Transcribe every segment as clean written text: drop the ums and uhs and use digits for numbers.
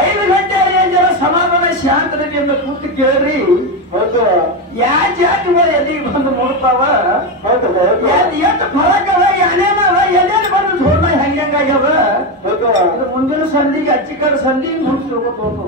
5 ಗಂಟೆ ಜನ ಸಮಾಧಾನ ಶಾಂತದಿಂದ ಕೂತು ಕೇಳ್ರಿ. ಯಾ ಜಾತಿಗಳು ಎಲ್ಲಿಗೆ ಬಂದು ನೋಡ್ತಾವ, ಎಷ್ಟು ಫಲಕವ ಏನೇನವ ಎಲ್ಲೆಲ್ಲಿ ಬಂದು ಧೋರ್ಣ ಹೆಂಗಾಗ್ಯವ. ಮುಂದಿನ ಸಂಧಿಗೆ ಅಚ್ಚಿ ಕಡೆ ಸಂಧಿ ಮುಂದೆ ತಿಳ್ಕೊತ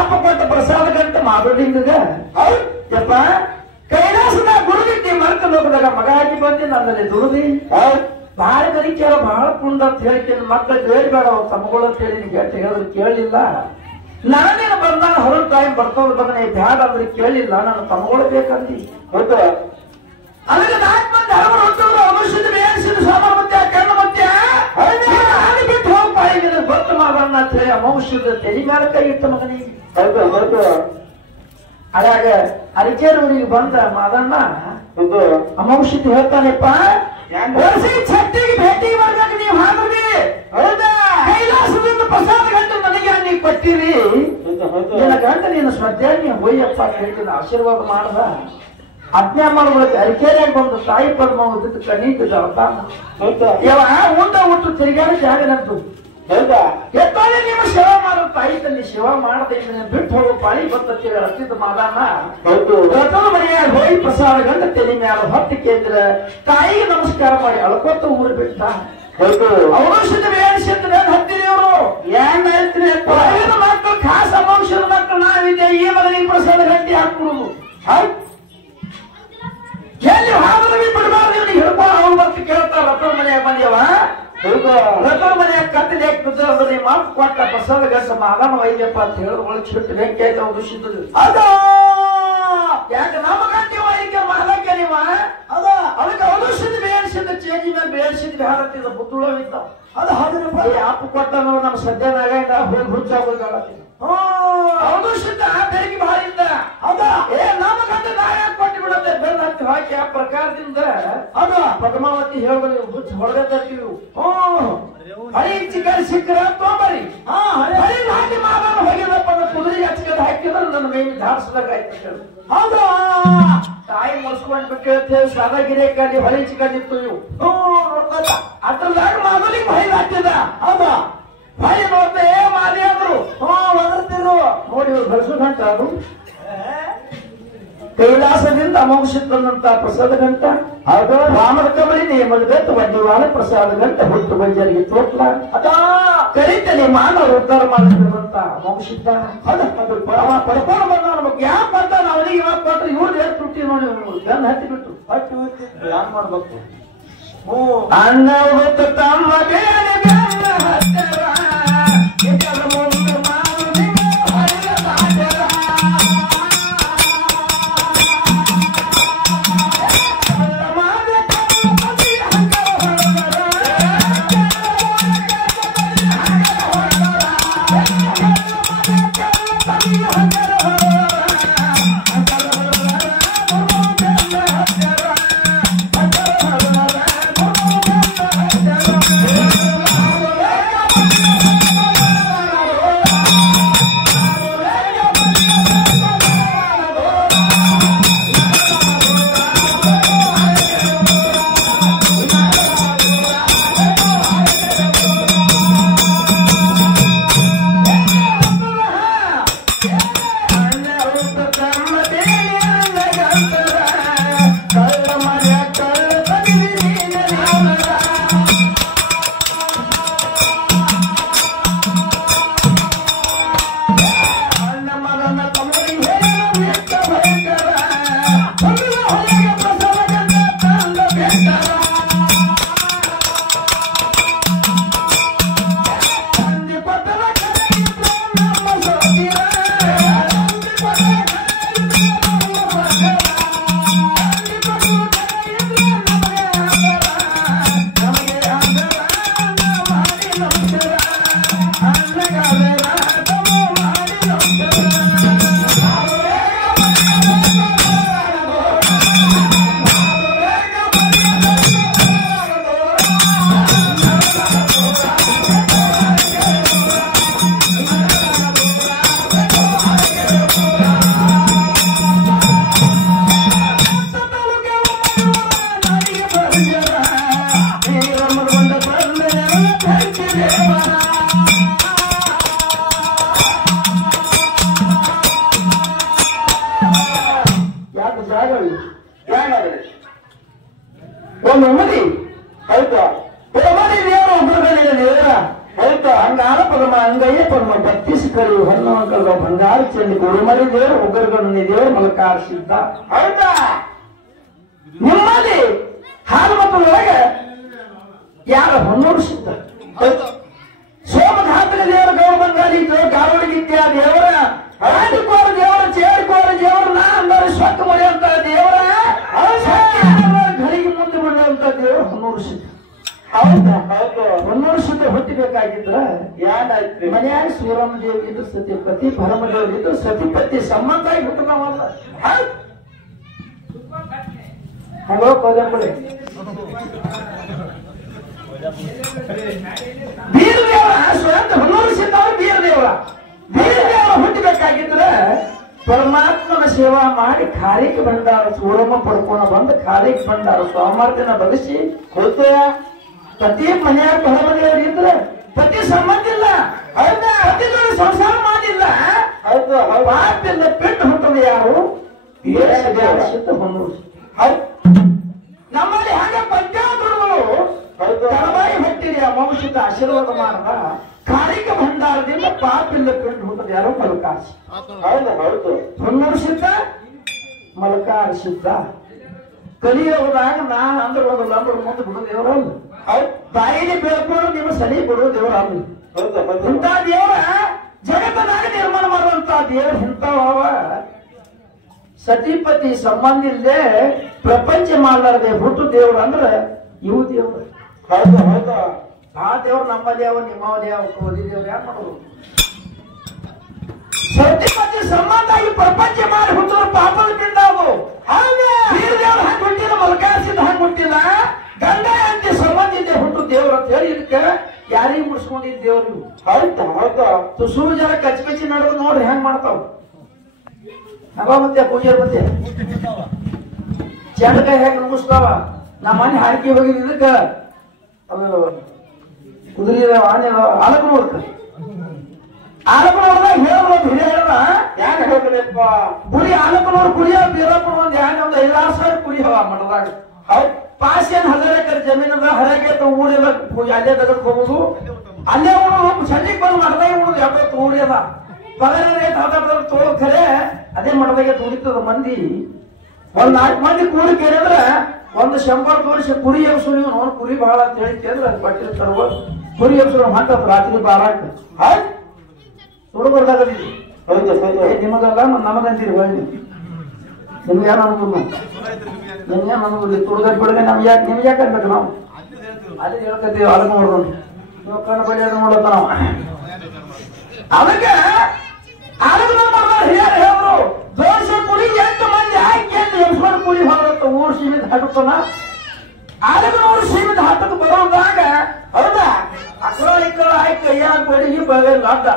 ಹಪ್ಪ ಕೊಟ್ಟ ಪ್ರಸಾದ ಗಂಟ ಮಾಡೋದಿಂಗ ಯಪ್ಪ ಕೈಲಾಸದ ಗುರುಗಿಟ್ಟಿ ಮರ್ಕೊಂಡು ಹೋಗದಾಗ ಮಗ ಆಗಿ ಬಂದಿ ನನ್ನಲ್ಲಿ ದುಡಿದಿ ಬಾಳ ಕಲಿಕೆಲ್ಲ ಬಹಳ ಪುಂಡ ಅಂತ ಹೇಳ್ತೀನಿ. ಮಕ್ಕಳು ಕೇಳಬೇಡ ತಮ್ಮಗಳು ಅಂತ ಹೇಳಿ ಗಟ್ಟಿ ಹೇಳಿದ್ರು ಕೇಳಲಿಲ್ಲ. ನಾನೇನು ಬಂದಾಗ ಹೊರ ಟೈಮ್ ಬರ್ತದ ಬಂದ ಬ್ಯಾಡ ಅಂದ್ರೆ ಕೇಳಲಿಲ್ಲ. ನನ್ನ ತಮ್ಮಗಳು ಬೇಕಂದಿ ಹೌದು. ಅದಕ್ಕೆ 4 ಮಂದಿ ಹಲವರು ಹೊತ್ತವರು ಅವಶ್ಯದ ಬೇಯಿಸಿದ ಸಾಮಾನು ಮತ್ತೆ ಕಣ್ಣು ಮತ್ತೆ ಬಿಟ್ಟು ಹೋಗ್ಪಾಯಿಗೆ ಗೊತ್ತು ಮಾಡೋಣ ಅಂತ ಹೇಳಿ ಅಮೌಷದ ತೆಲಿ ಮೇಲೆ ಕೈ ಇಟ್ಟ ಮಗನಿಗೆ ಹೌದು ಹೌದು. ಅದಾಗ ಅರಿಕೇರೂರಿಗೆ ಬಂದ ಮಾದಣ್ಣ ಅಮೌಷದ ಹೇಳ್ತಾನೆಪ್ಪ, ಛಟ್ಟಿಗೆ ಭೇಟಿಗೆ ಬರ್ಬೇಕು ನೀವು ಹಾದ್ರಿ ಹೌದಾ. ಕೈಲಾಸದಿಂದ ಪ್ರಸಾದ ಗಂಟೆ ನನಗೆ ನೀವು ಕೊಟ್ಟಿರಿ. ನಿನ್ನ ಗಂಟ ನೀನು ಶ್ರದ್ಧೆ ನೀವು ಹೋಯ್ಯಪ್ಪ ಅಂತ ಹೇಳ್ತೀನಿ. ಆಶೀರ್ವಾದ ಮಾಡ್ದ ಅಜ್ಞಾ ಮಾಡೋದಕ್ಕೆ ಅರಿಕೇರಿಯಾಗಿ ಬಂದು ತಾಯಿ ಪದ್ಮ ಬಿಟ್ಟು ಕಣ್ಣೀತಿದ್ದ ಯಾವ ಊಟ ಊಟ ತಿರುಗಾಡಿ ಜಾಗನಂತು ಹೌದಾ. ಎತ್ತಾಳೆ ನೀವು ಸೇವಾ ಮಾಡೋ ತಾಯಿ ತಂದೆ ಸೇವಾ ಮಾಡದೆ ಬಿಟ್ಟು ಹೋಗೋ ಪಾಳಿ ಬರ್ತೇವೆ ರಚಿತ ಮಾದಾನ ರಥದ ಮನೆಯಾಗ ಹೋಗಿ ಪ್ರಸಾದ ಗಂಡ ತೆಲಿ ಮ್ಯಾಲ ಹೊತ್ತು ಕೇಂದ್ರ ತಾಯಿಗೆ ನಮಸ್ಕಾರ ಮಾಡಿ ಅಳ್ಕೊತ ಊರು ಬಿಟ್ಟ ಔಷಧ ಬೇಯಿಸಿದ್ರೆ ಹತ್ತಿರಿ ಅವರು ಏನ್ ಹೇಳ್ತೀನಿ. ಮಕ್ಕಳು ಖಾಸ ಔಷಧ ಮಕ್ಕಳು ನಾವಿದೆ ಈ ಮಗನಿಗೆ ಪ್ರಸಾದ ಗಂಟೆ ಹಾಕ್ಬಿಡುದು ಎಲ್ಲಿ ಹಾದ್ರೆ ಬಿಡಬಾರ್ದು ಇವನಿಗೆ ಹಿಡ್ಕೊ. ಅವ್ರು ಬರ್ತಿ ಕೇಳ್ತಾರ ರಥದ ಮನೆಯಾಗ ಬಂದ್ಯವ ರಥದ ಮನೆಯಾಗ ಕತ್ತಲೆ ಕುದ್ರೆ ಮಾತು ಕೊಟ್ಟ ಪ್ರಸಾದ ಗಂಟ ಮಾದನ ವೈದ್ಯಪ್ಪ ಅಂತ ಹೇಳಿದ್ರು. ಒಳಗೆ ಬಿಟ್ಟು ಬೆಂಕಿ ಆಯ್ತು ಅವ್ರು ದುಷಿದ್ರು ಅದ ಯಾಕೆ ನಮ್ಮ ಗಂಟೆ ವೈದ್ಯ ಮಾಲಕ್ಕೆ ನೀವ ಅದ ಅದಕ್ಕೆ ಔಷಧ ಬೇಯಿಸಿದ ಚೇಂಜಿ ಮೇಲೆ ಬೇಯಿಸಿದ್ವಿ ಹಾರತ್ತಿದ ಬುದ್ಧುಳವಿದ್ದ ಅದು ಹಾಗೆ ಯಾಪ ಕೊಟ್ಟನೋ ನಮ್ಮ ಸದ್ಯನಾಗ ಹೋಗಿ ಹುಚ್ಚಾಗೋದು ಔಷಧ ಬೆಳಗ್ಗೆ ಬಹಳ ಇದ್ದ ಅದ ಏ ನಮ್ಮ ಗಂಟೆ ನಾ ಯಾಕೆ ಕೊಟ್ಟು ಬಿಡುತ್ತೆ ಬೆಲ್ಲ ಹತ್ತಿ ಹಾಕಿ ಆ ಪ್ರಕಾರದಿಂದ ಅದ ಪದ್ಮಾವತಿ ಹೇಳಿದ್ರು ಹುಚ್ಚ ಹೊಡೆದ ತರ್ತೀವಿ. ಹಳಿ ಚಿಕನ್ ಸಿಕ್ಕರ ತೊಂಬರಿ ಹಳಿ ಹಾಕಿ ಮಾದನ ಹೋಗಿದಪ್ಪ ಕುದುರೆ ಹಚ್ಕದ ಹಾಕಿದ್ರೆ ನನ್ನ ಮೈ ಧಾರಿಸಿದಾಗ ಆಯ್ತು ಹೌದಾ. ತಾಯಿ ಮುಡ್ಸ್ಕೊಂಡ್ ಬಿಟ್ಟಿರ್ತೇವೆ ಸಾದಾಗಿರಿ ಕಡಿ ಹೊಳಿ ಚಿಕನ್ ಇತ್ತು ಇವು ಅದ್ರದಾಗ ಮಾದಲಿಗೆ ಹೊಳಿ ಹಾಕಿದ ಹೌದಾ. ಹೊಳಿ ನೋಡ್ತಾ ಏ ಮಾದಿ ಅಂದ್ರು ಒದರ್ತಿರು ನೋಡಿ ಬೆಳೆಸೋ ಗಂಟ ಅದು ಕೈಲಾಸದಿಂದ ಅಮೋಘಿಸಿದಂತ ಪ್ರಸಾದ ಗಂಟ ಅದು ರಾಮದ ಕಬಳಿ ನೇಮದ ಗಂಟ ಬಂದಿವಾಳ ಪ್ರಸಾದ ಗಂಟ ಹುಟ್ಟು ಬಂಜರಿಗೆ ತೋಟ್ಲ ಅದಾ ಕರಿತಲಿ ಮಾನವ ಉದ್ಧಾರ ಮಾಡಿರುವಂತ ಅಮೋಘಿಸಿದ್ದ ಪಡ್ಕೊಂಡು ಬಂದ ನಮಗೆ ಯಾಕೆ ಬಂದ ಅವನಿಗೆ ಇವಾಗ ಕೊಟ್ರೆ ಇವ್ರು ಎಷ್ಟು ತುಟ್ಟಿ ನೋಡಿ ಗನ್ ಹತ್ತಿ ಬಿಟ್ಟು ಯಾನ್ ಮಾಡ್ಬೇಕು ಅನ್ನ ಹೊತ್ತು ತಮ್ಮ ಬೇರೆ ಹತ್ತರ ಮುಂದೆ ಬತ್ತೀಸ್ ಕರಿ ಹೊನ್ನು ಅಂಕಲ್ ಬಂಗಾರ ಚೆಲ್ಲಿ ಗುರುಮಲಿ ದೇವರು ಒಗ್ಗರುಗಣ್ಣಿ ದೇವರು ಮಲಕಾರ ಸಿದ್ಧ. ಹೌದಾ? ನಿಮ್ಮಲ್ಲಿ ಹಾಲು ಮತ್ತು ಒಳಗೆ ಯಾರ ಹೊನ್ನೂರು ಸಿದ್ಧ. ಸೋಮಘಾತಕ ದೇವರ ಗೌರ ಬಂಗಾಲಿ ಗಾವಡಿಗಿತ್ಯ ದೇವರ ಆಟಿಕೋರ ದೇವರ ಚೇರಿಕೋರ ದೇವರ ನಾ ಅಂದರೆ ಸ್ವತ್ತು ಮರೆಯುವಂತ ದೇವರ ಘಳಿಗೆ ಮುಂದೆ ಬರೆಯುವಂತ ದೇವರು ಹೊನ್ನೂರು ಸಿದ್ಧ. ಹೌದಾ? ಹೌದು. ಹೊನ್ನೂರು ಸಿದ್ಧ ಹುಟ್ಟಿಬೇಕಾಗಿದ್ರ ಏನಾಯ್ತು? ಮನೆಯಾಗ ಶ್ರೀರಾಮ ದೇವಿ ಇದ್ರು ಸತಿಪತಿ, ಭರಮದೇವ್ರು ಇದ್ರು ಸತಿಪತಿ ಸಂಬಂಧ ಆಗಿ ಹುಟ್ಟನವಲ್ಲ. ಹಲೋ ಕೋದಂಬಳಿ ಬೀರದೇವರ ಸ್ವಯಂ ಹೊನ್ನೂರು ಸಿದ್ಧ ಅವರು ಬೀರದೇವರ ಹುಟ್ಟಬೇಕಾಗಿದ್ರೆ ಪರಮಾತ್ಮನ ಸೇವಾ ಮಾಡಿ ಖಾರಿಕ ಭಂಡಾರ ಸೂರಮ್ಮ ಪಡ್ಕೊಂಡ ಬಂದು ಖಾರಿಕ ಭಂಡಾರ ಸೋಮವಾರದಿನ ಬಗಸಿ ಹೋದ ಪತಿ ಮನೆಯಾಗ ಭರಮದೇವರು ಇದ್ರೆ ಪತಿ ಸಂಬಂಧ ಇಲ್ಲ. ಹೌದಾ? ಪತಿಗಳು ಸಂಸಾರ ಮಾಡಿಲ್ಲ. ಹೌದು. ಪಾಪಿಂದ ಪೆಟ್ಟು ಹುಟ್ಟದ ಯಾರು? ಹೊನ್ನೂರು. ಹೌದು. ನಮ್ಮಲ್ಲಿ ಹಾಗೆ ಪಂಚಾಮೃತಗಳು ಕಳಬಾಯಿ ಹೊಟ್ಟಿರಿ ಆ ವಂಶದ ಆಶೀರ್ವಾದ ಮಾಡದ ಖಾರಿಕ ಭಂಡಾರದಿಂದ ಪಾಪಿಂದ ಪೆಟ್ಟು ಹುಟ್ಟದ ಯಾರು? ಮಲಕಾರ್ಸಿ. ಹೌದು. ಹೌದು. ಹೊನ್ನೂರು ಸಿದ್ಧ, ಮಲಕಾರ ಸಿದ್ಧ. ಕಲಿಯೋದಾಗ ನಾ ಅಂದ್ರೆ ಹೋಗಲ್ಲ ಅಂದ್ರೆ ಮುಂದೆ ಬಿಡೋ ದೇವರಲ್ಲ. ಬಾಯಿಲಿ ಬೆಳ್ಕೊಂಡು ನಿಮ್ಮ ಸರಿ ಬಿಡೋ ದೇವರಲ್ಲ. ಇಂಥ ದೇವರ ಜಗತ್ತನಾಗ ನಿರ್ಮಾಣ ಮಾಡುವಂತ ದೇವರು ಇಂಥವ ಸತಿಪತಿ ಸಂಬಂಧ ಇಲ್ಲದೆ ಪ್ರಪಂಚ ಮಾಡಲಾರದೆ ಹುಟ್ಟು ದೇವ್ರು ಅಂದ್ರೆ ಇವು ದೇವ್ರು. ಹೌದು. ಹೌದು. ಆ ದೇವ್ರು ನಮ್ಮಲ್ಲಿ ಯಾವ ನಿಮ್ಮಲ್ಲಿ ಯಾವ ಕೋದಿ ದೇವ್ರು ಯಾರು ಮಾಡೋದು? ಸತಿಪತಿ ಸಂಬಂಧ ಆಗಿ ಪ್ರಪಂಚ ಮಾಡಿ ಹುಟ್ಟೋರು ಪಾಪದ ಪಿಂಡ ಅವು. ವೀರ ದೇವ್ರು ಹಂಗೆ ಹುಟ್ಟಿಲ್ಲ, ಮಲಕಾಸಿದ ಹಂಗೆ ಹುಟ್ಟಿಲ್ಲ. ಗಂಗಾ ಅಂತೆ ಸಂಬಂಧ ಇದೆ ಹುಟ್ಟು ದೇವ್ರ ಅಂತ ಹೇಳಿ ಇದಕ್ಕೆ ಯಾರಿಗೆ ಮುಡಿಸ್ಕೊಂಡಿದ್ದ ದೇವ್ರು? ಹೌದಾ? ಹೌದಾ? ತುಸೂರು ಜನ ಕಚ್ಚಿ ನಡೆದು ನೋಡ್ರಿ ಹೆಂಗ್ ಮಾಡ್ತಾವ. ನಗ ಮತ್ತೆ ಪೂಜೆ ಮತ್ತೆ ಚೆಂಡಕಾಯಿ ಹೆಂಗ್ ನುಗ್ಗಿಸ್ತಾವ. ನಮ್ಮ ಮನೆ ಹಾಕಿ ಹೋಗಿದ್ದಕ್ಕ ಅದು ಕುದುರೆ ಆನೆ ಆಲಕ ನೋಡ್ಕ ಆಲಕನವ್ರದಾಗ ಹೇಳೋದು ಹಿರಿಯ ಹೇಳ ಯಾಕೆ ಹೇಳ್ಬೇಕಪ್ಪ? ಕುರಿ ಆಲಕನವ್ರು ಕುರಿಯ ಬೀರಪ್ಪನ ಒಂದ್ ಯಾನೆ ಒಂದು 5,000 ಸಾವಿರ ಕುರಿ ಹವ ಮಠದಾಗ. ಹೌದ್. ಪಾಸ್ ಏನ್ 10 ಎಕರೆ ಜಮೀನದ ಹೊರಗೆ ಊರೆಲ್ಲ ಅಲ್ಲೇ ತೆಗೆದು ಹೋಗುದು, ಅಲ್ಲೇ ಉಣು ಸಂಜೆಗೆ ಬಂದು ಮಠದಾಗ ಉಣುದು. ಯಾಕೆ ಊರಿ ಅದ ಪಗಾರ ತೋಳು ಖರೆ ಅದೇ ಮಠದಾಗೆ ತುಳಿತದ ಮಂದಿ. ಒಂದ್ 4 ಮಂದಿ ಕೂಡಿ ಕೇಳಿದ್ರೆ ಒಂದು 100 ತೋರಿಸಿ ಕುರಿ ಎಬ್ಸು ನೀವು ನೋಡ್ ಕುರಿ ಬಹಳ ಅಂತ ಹೇಳಿ ಕೇಳಿದ್ರೆ ಬಟ್ಟೆ ತರುವ ಕುರಿ ಎಬ್ಸು ಹೊಂಟ ರಾತ್ರಿ ಬಾರಾಕ ಹುಡುಗರ್ದಾಗ ನಿಮಗಲ್ಲ ನಮಗಂತೀರಿ ಹೋಗಿ ನಿಮ್ಗೆ ಯಾರು ಅನ್ಬೋದು? ನಿಮ್ಗೇನು ಅನ್ಬೋದು? ತುಡುಗರಿ ಬಿಡುಗ ನಮ್ಗೆ ಯಾಕೆ ನಿಮ್ಗೆ ಯಾಕೆ ಅನ್ಬೇಕು? ನಾವು ಅಲ್ಲಿ ಹೇಳ್ಕತ್ತೀವಿ ಅದಕ್ಕೆ ನೋಡ್ಕೊಂಡು ನೀವು ಕಣ್ಣು ಬಳಿ ನೋಡ್ಲತ್ತ ನಾವು ಅದಕ್ಕೆ ಹಿರಿಯರು ಹೇಳಿದ್ರು ದೋಷ ಕುರಿ 8 ಮಂದಿ ಹಾಕಿ ಎಬ್ಸ್ಕೊಂಡು ಕುರಿ ಹೊರತ್ತ ಊರು ಸೀಮಿತ ಹಾಕುತ್ತಾನ. ಆಲಗನೂರು ಸೀಮಿತ ಹಾಕಕ್ಕೆ ಬರೋದಾಗ ಹೌದಾ ಅಕ್ರ ಇಕ್ಕಳ ಆಯ್ತು ಕೈಯಾಗ ಬಡಿ ಬಗಲ್ ಅಡ್ಡ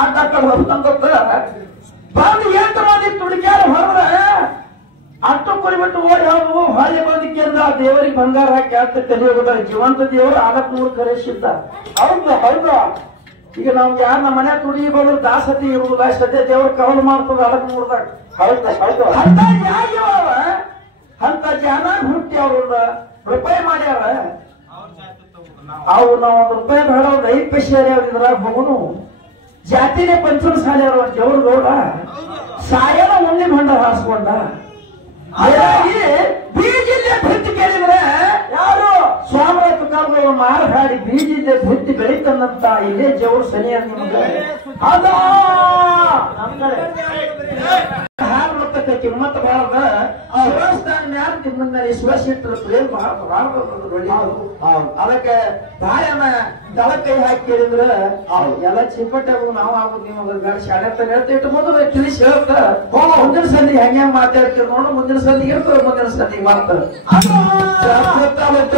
ಆಟ ಕಡೆ ಹೊತ್ತಂತ ಬಂದು 8 ಮಂದಿ ತುಡಿಕ್ಯಾರ ಹೊರದ್ರೆ ಅಷ್ಟು ಕುರಿ ಬಿಟ್ಟು ಓಡಿ ಹೋಗು ಹೊಳೆ ಬಂದಿಕ್ಕಿಂದ ಆ ದೇವರಿಗೆ ಬಂಗಾರ ಹಾಕಿ ಅಂತ ಕಲಿ ಹೋಗುತ್ತಾರೆ. ಜೀವಂತ ದೇವರು 400 ಕರೆಸಿದ್ದ. ಹೌದು. ಹೌದು. ಈಗ ನಮ್ಗೆ ಯಾರು ನಮ್ಮ ಮನೆ ತುಡಿ ಬಂದ್ರೆ ದಾಸತಿ ಇರುವುದಿಲ್ಲ. ಸದ್ಯ ದೇವ್ರ ಕವಲು ಮಾಡ್ತದ 400ದಾಗ. ಹೌದು. ಹೌದು. ಅಂತ ಯಾಗಿವ ಅಂತ ಜನ ಹುಟ್ಟಿ ಅವ್ರ ರೂಪಾಯಿ ಮಾಡ್ಯಾರ. ಅವು ನಾವು 1 ರೂಪಾಯಿ ಬೇಡ 5 ಪೈಸೆ ಇದ್ರಾಗ ಹೋಗುನು ಜಾತಿನೇ ಪಂಚಮ ಶಾಲೆ ಅವ್ರ ಜವರ್ ಗೌಡ ಸಾಯನ ಉಣ್ಣಿ ಭಂಡಾರ ಹಾಸ್ಕೊಂಡ. ಹಾಗಾಗಿ ಬೀಜಿಲ್ಲೆ ಭಿತ್ತಿ ಕೇಳಿದ್ರೆ ಯಾರು ಸ್ವಾಮಿ ತುಕಾರದವರು ಮಾರು ಹಾಡಿ ಬೀಜಿಲ್ಲೆ ಭಿತ್ತಿ ಬೆಳೀತನ್ನಂತ ಇಲ್ಲೇ ಜವರು ಸನಿಯ ನಿಮ್ಗೆ ಅದ ನಮ್ ಕಡೆ ಹಾಲು ಮತ್ತಕ್ಕೆ ಕಿಮ್ಮತ್ತ ಬಾರದ ಶಿವಸ್ಥಾನ ಮ್ಯಾಲ ನಿಮ್ಮನ್ನ ವಿಶ್ವಾಸ ಇಟ್ಟರು ಪ್ರೇಮ್ ಅದಕ್ಕೆ ಬಾಯನ ದಳ ಕೈ ಹಾಕಿ ಕೇಳಿದ್ರ ಎಲ್ಲ ಚಿಪ್ಪಟ್ಟೆ ನಾವು ಆಗುದು ನಿಮಗೆ ಶಾಲೆ ಹೇಳ್ತಾ ಇಟ್ಟು ಮೊದಲು ತಿಳಿಸಿ ಹೇಳ್ತ ಮುಂದಿನ ಸಂದಿಗೆ ಹೆಂಗೆ ಮಾತಾಡ್ತೀರಿ ನೋಡು. ಮುಂದಿನ ಸಂದಿಗೆ ಇರ್ತದೆ, ಮುಂದಿನ ಸಂದಿಗೆ ಮಾಡ್ತಾರೆ. ಸುತ್ತಮುತ್ತ